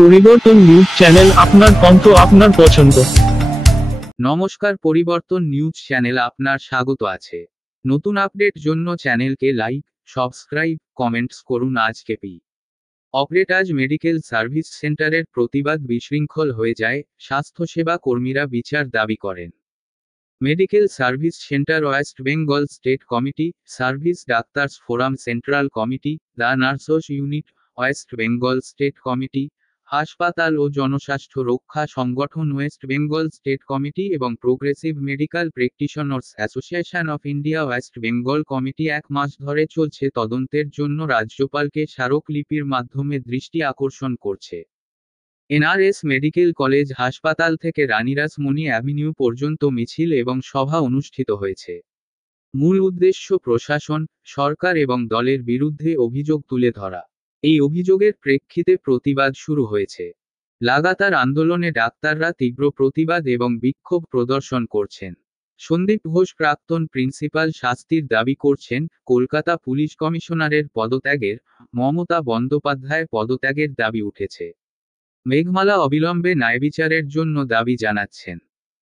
পরিবর্তন news channel, আপনার কণ্ঠ, আপনার পছন্দ। নমস্কার, পরিবর্তন নিউজ চ্যানেল আপনার স্বাগত আছে। নতুন আপডেট জন্য চ্যানেলকে লাইক, সাবস্ক্রাইব, কমেন্টস করুন। আজকে অপারেটাজ মেডিকেল সার্ভিস সেন্টারের প্রতিবাদ বিশৃঙ্খল হয়ে যায়, স্বাস্থ্যসেবা কর্মীরা বিচার দাবি করেন। Medical service centre West Bengal state committee, service doctors forum central committee, the nurses unit, West Bengal state committee, হাসপাতাল ও জনস্বাস্থ্য রক্ষা সংগঠন ওয়েস্ট বেঙ্গল স্টেট কমিটি এবং progressive medical practitioners association of India West Bengal committee 1 মাস ধরে চলছে তদন্তের জন্য রাজ্যপালকে স্মারকলিপির মাধ্যমে দৃষ্টি আকর্ষণ করছে। এনআরএস মেডিকেল কলেজ হাসপাতাল থেকে রানীরাসমণি অ্যাভিনিউ পর্যন্ত মিছিল এবং সভা অনুষ্ঠিত হয়েছে। মূল উদ্দেশ্য প্রশাসন, সরকার এবং দলের বিরুদ্ধে অভিযোগ তুলে ধরা। এই অভিযোগের প্রেক্ষিতে প্রতিবাদ শুরু হয়েছে। লাগাতার আন্দোলনে ডাক্তাররা তীব্র প্রতিবাদ এবং বিক্ষোভ প্রদর্শন করছেন। সন্দীপ ঘোষ প্রাক্তন প্রিন্সিপাল শাস্তির দাবি করছেন, কলকাতা পুলিশ কমিশনারের পদত্যাগের, মমতা বন্দ্যোপাধ্যায় পদত্যাগের দাবি উঠেছে। মেঘমালা অবিলম্বে ন্যায়বিচারের জন্য দাবি জানাচ্ছেন।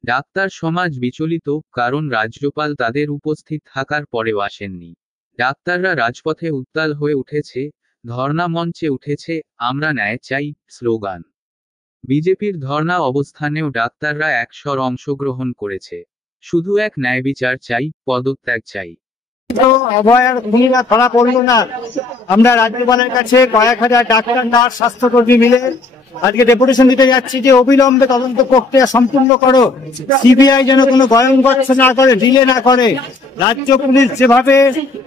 ডাক্তার সমাজ বিচলিত, কারণ রাজ্যপাল তাদের উপস্থিত থাকার পরেও আসেননি। ডাক্তাররা রাজপথে উত্তাল হয়ে উঠেছে, ধর্ণা মঞ্চে উঠেছে, আমরা ন্যায় চাই স্লোগান। বিজেপির ধর্ণা অবস্থানেও ডাক্তাররা একস্বর অংশগ্রহণ করেছে। শুধু এক ন্যায় বিচার চাই, পদত্যাগ চাই। অভয়ার ভূমিকা ধরা পড়লো না। আমরা রাজ্যপালের কাছে কয়েক হাজার ডাক্তার, নার্স, স্বাস্থ্যকর্মী মিলে আজকে ডেপুটেশন দিতে যাচ্ছি যে অবিলম্বে তদন্ত প্রক্রিয়া সম্পূর্ণ করো। সিবিআই যেন কোনো গয়নগচ্ছ না করে, ডিলে না করে। রাজ্য পুলিশ যেভাবে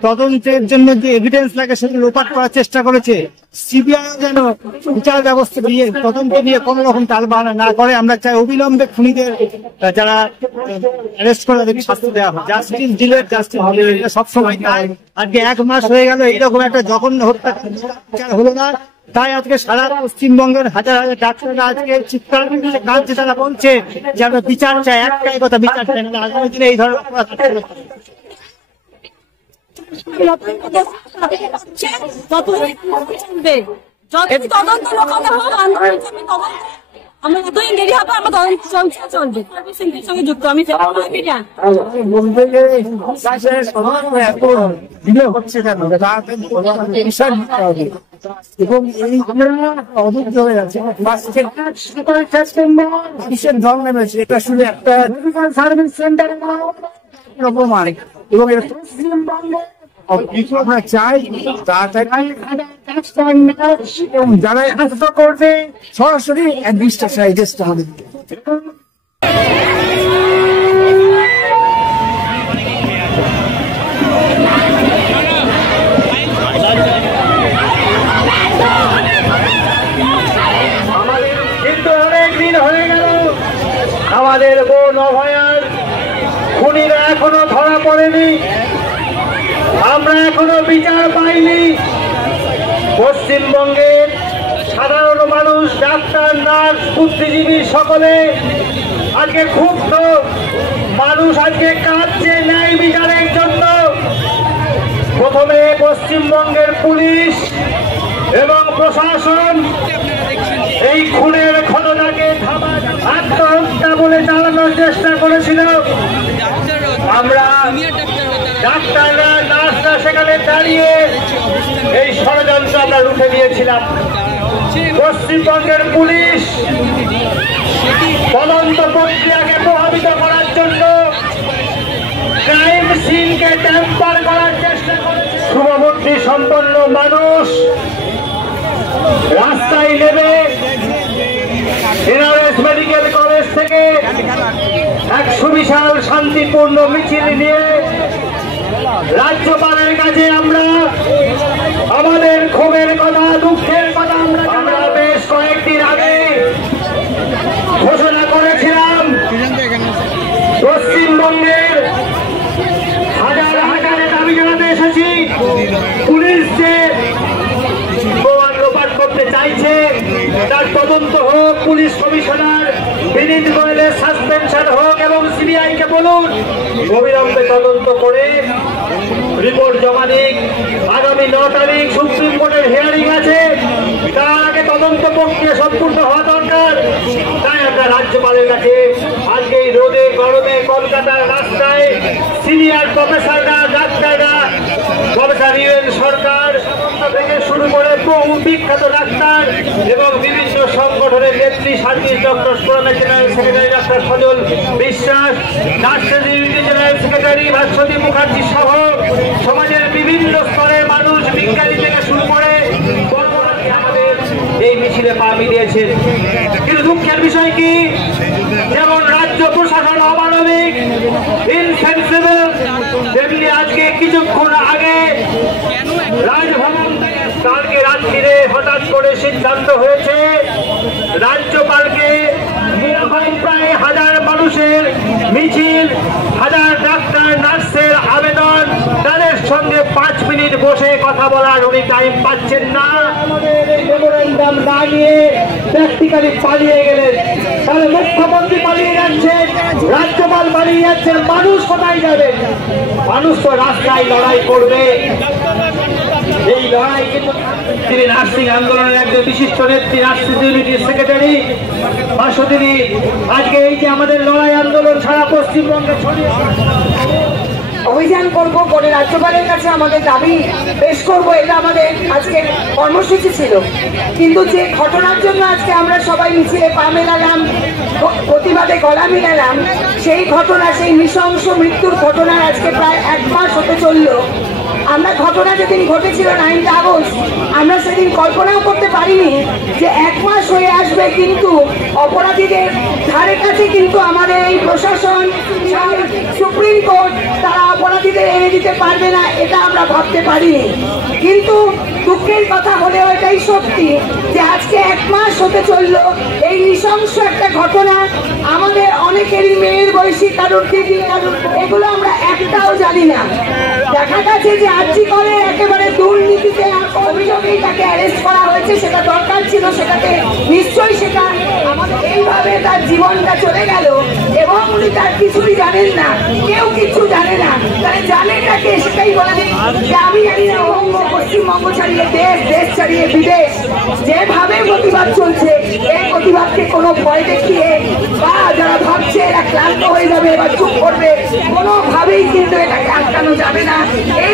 তদন্তের জন্য যে এভিডেন্স লাগে সেগুলো লোপাট করার চেষ্টা করেছে, সিবিআই যেন বিচার ব্যবস্থা দিয়ে তদন্ত নিয়ে কোনো রকম টালবাহানা না করে। আমরা চাই অবিলম্বে খুনিদের যারা অ্যারেস্ট করে তাদেরকে শাস্তি দেওয়া হয়। জাস্টিস ডিলেড জাস্টিস হবে, সবসময় তাই। আজকে 1 মাস হয়ে গেল, এইরকম একটা জঘন্য হত্যা হলো না। তাই আজকে সারা পশ্চিমবঙ্গের হাজার হাজার ডাক্তাররা আজকে চিৎকার কাঁদছে। তারা বলছে যে আমরা বিচার চাই, একটাই কথা, বিচার চাই। আগামী দিনে এই ধরনের আমরা যতদিন দেরি হবে আমরা চলবে সঙ্গে যুক্ত। আমি হচ্ছে কেন এবং এই অবৈধ হয়ে যাচ্ছে। এটা শুধু একটা সার্ভিস সেন্টার প্রমাণ এবং আমরা চাই যারা করবে সরাসরি আমাদের আমাদের বোন অভয়ার খুনিরা এখনো ধরা পড়েনি, আমরা এখনো বিচার পাইনি। পশ্চিমবঙ্গের সাধারণ মানুষ, ডাক্তার, নার্স, বুদ্ধিজীবী সকলে আজকে ক্ষুব্ধ। মানুষ আজকে কাঁদছে ন্যায় বিচারের জন্য। প্রথমে পশ্চিমবঙ্গের পুলিশ এবং প্রশাসন এই খুনের ঘটনাকে আত্মহত্যা বলে চালানোর চেষ্টা করেছিল। আমরা ডাক্তাররা, নার্সরা সেখানে দাঁড়িয়ে এই ষড়যন্ত্র আমরা রুখে দিয়েছিলাম। পশ্চিমবঙ্গের পুলিশ তদন্ত প্রক্রিয়াকে প্রভাবিত করার জন্য ক্রাইম সিনকে ট্যাম্পার করার চেষ্টা করেছে। শুভবুদ্ধি সম্পন্ন মানুষ রাস্তায় নেমে এনআরএস মেডিকেল কলেজ থেকে এক সুবিশাল শান্তিপূর্ণ মিছিল নিয়ে রাজ্যপালের কাছে আমরা আমাদের ক্ষোভের কথা, দুঃখের কথা আমরা বেশ কয়েকদিন আগে ঘোষণা করেছিলাম। পশ্চিমবঙ্গের হাজার হাজার দাবি জানাতে এসেছি। পুলিশ যে লোপাট করতে চাইছে তার তদন্ত হোক, পুলিশ কমিশনার বিনীত গোয়েলের সাসপেনশন হোক এবং সিবিআই কে বলুন অবিলম্বে তদন্ত করে রিপোর্ট জমা দিক। আগামী 9 তারিখ সুপ্রিম কোর্টের হিয়ারিং আছে, তার আগে তদন্ত প্রক্রিয়া সম্পূর্ণ হওয়া দরকার। তাই আমরা রাজ্যপালের কাছে আজকে এই রোদে গরমে কলকাতার রাস্তায় সিনিয়র প্রফেসররা, ডাক্তাররা, প্রফেসর ইউএন সরকার থেকে শুরু করে বহু বিখ্যাত ডাক্তার এবং বিভিন্ন সংগঠনের নেত্রী সার্ভিস ডক্টর ফোরামের জেনারেল সেক্রেটারি ডক্টর সজল বিশ্বাস, nurses unity general secretary Bhaswati Mukherjee সহ সমাজের বিভিন্ন স্তরের মানুষ, বিজ্ঞানী থেকে শুরু করে আমাদের এই মিছিলে পা মিলিয়েছেন। কিন্তু দুঃখের বিষয় কি, যেমন রাজ্য প্রশাসন অমানবিক, ইনসেন্সিবল, তেমনি আজকে কিছুক্ষণ আগে রাজভবন কালকে রাত্রিরে হঠাৎ করে সিদ্ধান্ত হয়েছে রাজ্যপালকে প্রায় 1000 মানুষের মিছিল, 1000 ডাক্তার নার্সের আবেদন, তাদের সঙ্গে 5 মিনিট বসে কথা বলার উনি টাইম পাচ্ছেন না, মেমোরেন্ডাম না নিয়ে প্র্যাকটিক্যালি পালিয়ে গেলেন। তাহলে মুখ্যমন্ত্রী পালিয়ে যাচ্ছেন, রাজ্যপাল পালিয়ে যাচ্ছেন, মানুষ কোথায় যাবে? মানুষ তো রাস্তায় লড়াই করবে। এই লড়াই কিন্তু তিনি নার্সিং আন্দোলনের একজন বিশিষ্ট নেত্রী, নার্সিং ইউনিটির সেক্রেটারি ভাস্বতী, আজকে এই যে আমাদের লড়াই আন্দোলন সারা পশ্চিমবঙ্গে ছড়িয়ে অভিযান করব, করে রাজ্যপালের কাছে আমাদের দাবি পেশ করব, এটা আমাদের আজকে কর্মসূচি ছিল। কিন্তু যে ঘটনার জন্য আজকে আমরা সবাই মিছিলে পা মেলালাম, প্রতিবাদে গলা মিলালাম, সেই ঘটনা, সেই নৃশংস মৃত্যুর ঘটনার আজকে প্রায় 1 মাস হতে চলল। আমরা ঘটনা যেদিন ঘটেছিল 9 আগস্ট, আমরা সেদিন কল্পনাও করতে পারিনি যে 1 মাস হয়ে আসবে, কিন্তু অপরাধীদের ধারে কাছে কিন্তু আমাদের এই প্রশাসন, সুপ্রিম কোর্ট তারা অপরাধীদের এনে দিতে পারবে না, এটা আমরা ভাবতে পারিনি। কিন্তু দুঃখের কথা হলেও এটাই সত্যি যে আজকে 1 মাস হতে চলল এই নৃশংস একটা ঘটনা। আমাদের অনেকেরই মেয়ের বয়সী, কারোর দিদি, কারোর, এগুলো আমরা একটাও জানি না। দেখা গেছে যে আর্জি করে একেবারে দুর্নীতিতে অভিযোগেই তাকে অ্যারেস্ট করা হয়েছে, সেটা দরকার ছিল, সেটাতে নিশ্চয়ই সেটা আমাদের এইভাবে তার জীবনটা চলে গেল এবং উনি তার কিছুই জানেন না, কেউ কিছু জানে না। তাহলে জানেটাকে সেটাই বলে দিই যে আমি জানি না, বঙ্গ, পশ্চিমবঙ্গ ছাড়িয়ে দেশ, দেশ ছাড়িয়ে বিদেশ যেভাবে প্রতিবাদ চলছে, এই প্রতিবাদকে কোনো ভয় দেখিয়ে বা যারা ভাবছে এরা ক্লান্ত হয়ে যাবে বা চুপ করবে, কোনোভাবেই কিন্তু এটাকে আটকানো যাবে না। এই